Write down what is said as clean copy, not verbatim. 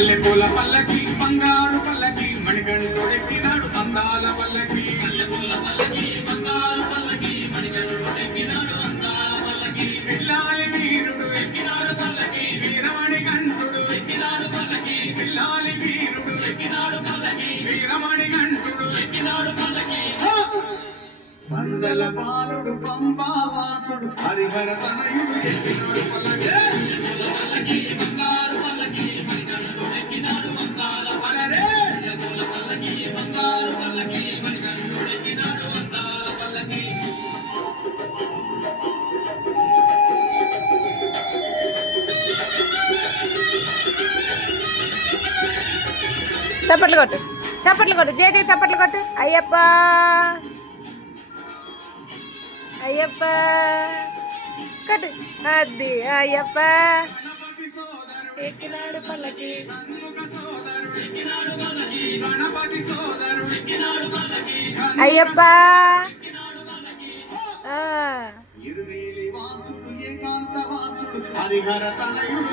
పూల పల్లకి బంగారు పల్లకి మణికంఠుడెక్కినాడు అందాల పల్లకి బంగారు పల్లకి మణికంఠుడెక్కినాడు అందాల పల్లకి పిల్లాలి వీరుడు ఎక్కినాడు పల్లకి వీరమణికంఠుడు ఎక్కినాడు పల్లకి పిల్లాలి వీరుడు ఎక్కినాడు పల్లకి వీరమణికంఠుడు ఎక్కినాడు పల్లకి వందల పాలుడు పంబావాసుడు హరిహర తనయుడు ఎక్కినాడు పల్లకి బంగారు పల్లకి మణికంఠుడెక్కినాడు అందాల పల్లకి బంగారు పల్లకి మణికంఠుడెక్కినాడు అందాల పల్లకి చప్పట్లు కొట్టు చప్పట్లు కొట్టు జే జే చప్పట్లు కొట్టు అయ్యప్ప అయ్యప్ప కొట్టు అది అయ్యప్ప ఎక్కినాడు పల్లకి అయ్యప్ప ఇరువేలి వాసుడు ఏకాంత వాసుడు హరిహర తనయుడు